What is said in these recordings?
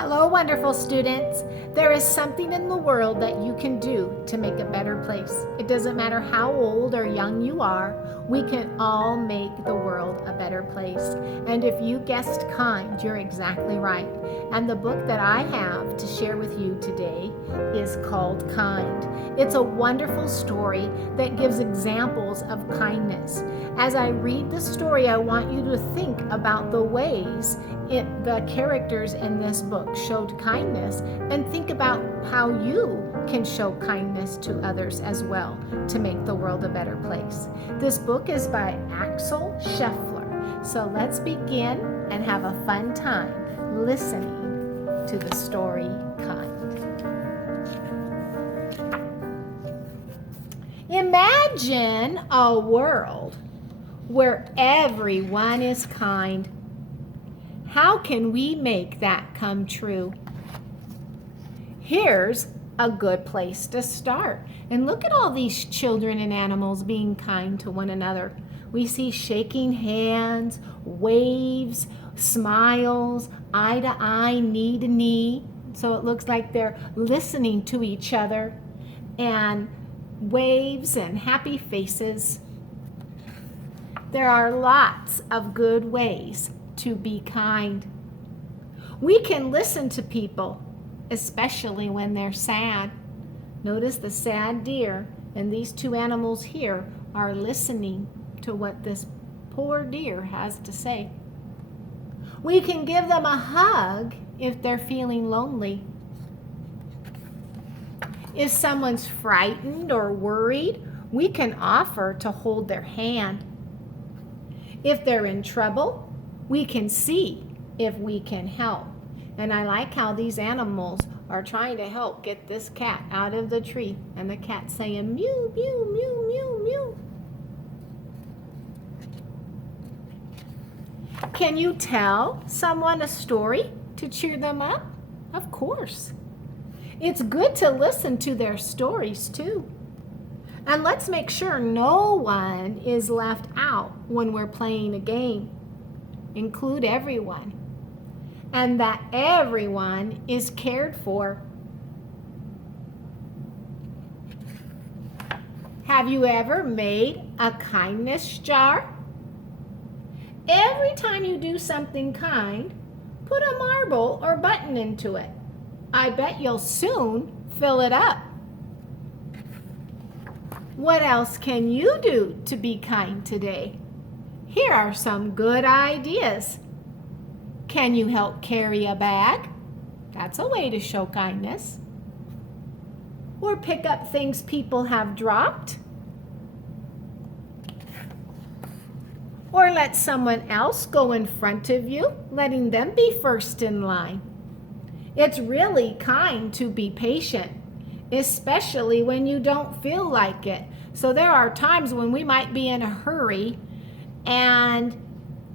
Hello, wonderful students. There is something in the world that you can do to make a better place. It doesn't matter how old or young you are, we can all make the world a better place. And if you guessed kind, you're exactly right. And the book that I have to share with you today is called Kind. It's a wonderful story that gives examples of kindness. As I read the story, I want you to think about the ways the characters in this book showed kindness, and think about how you can show kindness to others as well to make the world a better place. This book is by Axel Scheffler. So let's begin and have a fun time listening to the story Kind. Imagine a world where everyone is kind. How can we make that come true? Here's a good place to start. And look at all these children and animals being kind to one another. We see shaking hands, waves, smiles, eye to eye, knee to knee. So it looks like they're listening to each other, and waves and happy faces. There are lots of good ways to be kind. We can listen to people, especially when they're sad. Notice the sad deer, and these two animals here are listening to what this poor deer has to say. We can give them a hug if they're feeling lonely. If someone's frightened or worried, we can offer to hold their hand. If they're in trouble, we can see if we can help. And I like how these animals are trying to help get this cat out of the tree. And the cat's saying, mew, mew, mew, mew, mew. Can you tell someone a story to cheer them up? Of course. It's good to listen to their stories too. And let's make sure no one is left out when we're playing a game. Include everyone, and that everyone is cared for. Have you ever made a kindness jar? Every time you do something kind, put a marble or button into it. I bet you'll soon fill it up. What else can you do to be kind today? Here are some good ideas. Can you help carry a bag? That's a way to show kindness. Or pick up things people have dropped. Or let someone else go in front of you, letting them be first in line. It's really kind to be patient, especially when you don't feel like it. So there are times when we might be in a hurry, and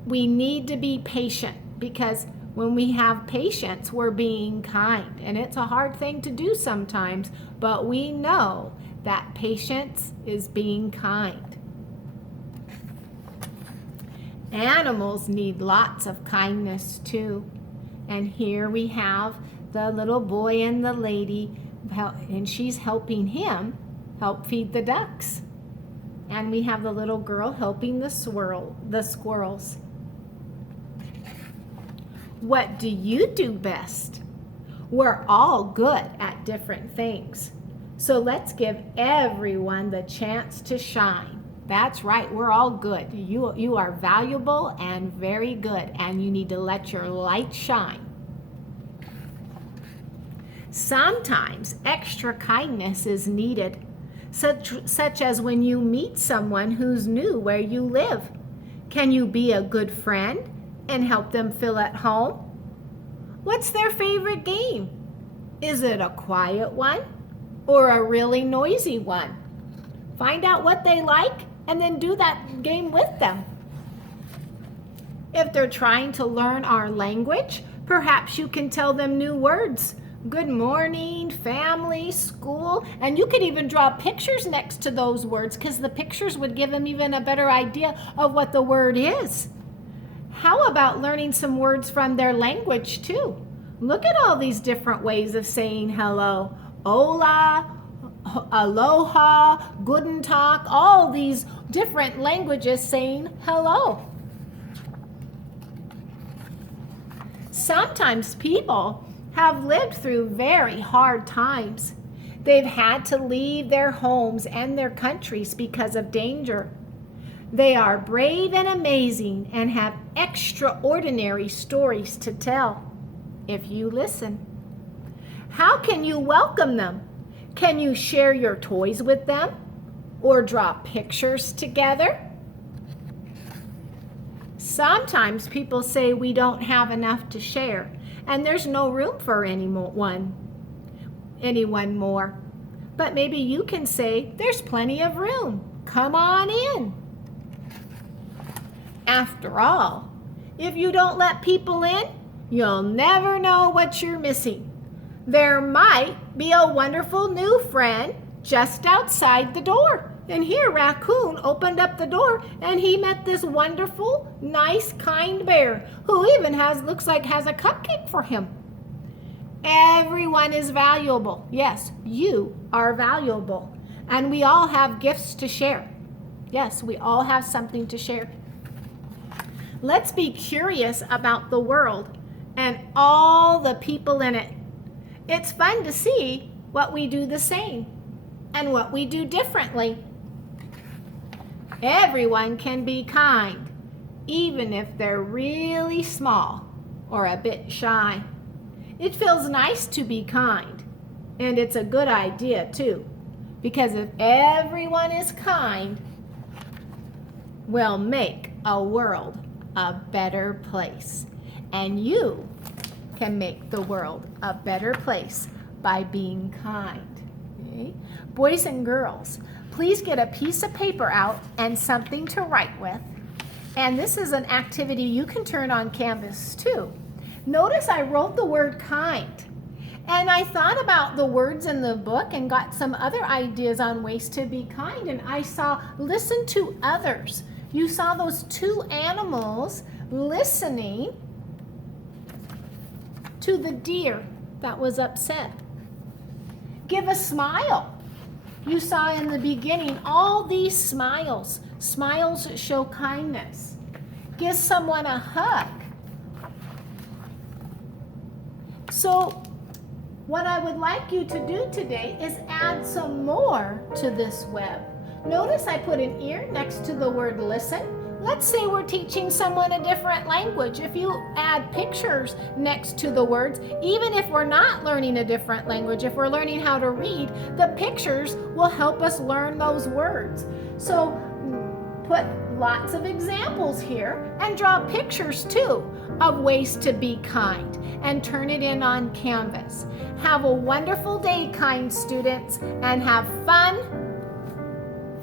we need to be patient, because when we have patience, we're being kind. And it's a hard thing to do sometimes, but we know that patience is being kind. Animals need lots of kindness too. And here we have the little boy and the lady, and she's helping him help feed the ducks. And we have the little girl helping the squirrels. What do you do best? We're all good at different things. So let's give everyone the chance to shine. That's right, we're all good. You are valuable and very good, and you need to let your light shine. Sometimes extra kindness is needed, such as when you meet someone who's new where you live. Can you be a good friend and help them feel at home? What's their favorite game? Is it a quiet one or a really noisy one? Find out what they like and then do that game with them. If they're trying to learn our language, perhaps you can tell them new words. Good morning, family, school, and you could even draw pictures next to those words, because the pictures would give them even a better idea of what the word is. How about learning some words from their language too? Look at all these different ways of saying hello. Hola, aloha, guten tag, all these different languages saying hello. Sometimes people have lived through very hard times. They've had to leave their homes and their countries because of danger. They are brave and amazing and have extraordinary stories to tell if you listen. How can you welcome them? Can you share your toys with them or draw pictures together? Sometimes people say we don't have enough to share and there's no room for anyone more. But maybe you can say, there's plenty of room. Come on in. After all, if you don't let people in, you'll never know what you're missing. There might be a wonderful new friend just outside the door. And here Raccoon opened up the door and he met this wonderful, nice, kind bear who even looks like has a cupcake for him. Everyone is valuable. Yes, you are valuable. And we all have gifts to share. Yes, we all have something to share. Let's be curious about the world and all the people in it. It's fun to see what we do the same and what we do differently. Everyone can be kind, even if they're really small or a bit shy. It feels nice to be kind, and it's a good idea too, because if everyone is kind, we'll make a world a better place. And you can make the world a better place by being kind. Okay? Boys and girls, please get a piece of paper out and something to write with. And this is an activity you can turn on Canvas too. Notice I wrote the word kind. And I thought about the words in the book and got some other ideas on ways to be kind. And I saw listen to others. You saw those two animals listening to the deer that was upset. Give a smile. You saw in the beginning all these smiles. Smiles show kindness. Give someone a hug. So what I would like you to do today is add some more to this web. Notice I put an ear next to the word listen. Let's say we're teaching someone a different language. If you add pictures next to the words, even if we're not learning a different language, if we're learning how to read, the pictures will help us learn those words. So put lots of examples here and draw pictures too of ways to be kind and turn it in on Canvas. Have a wonderful day, kind students, and have fun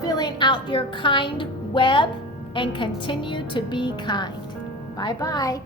filling out your kind web and continue to be kind. Bye-bye.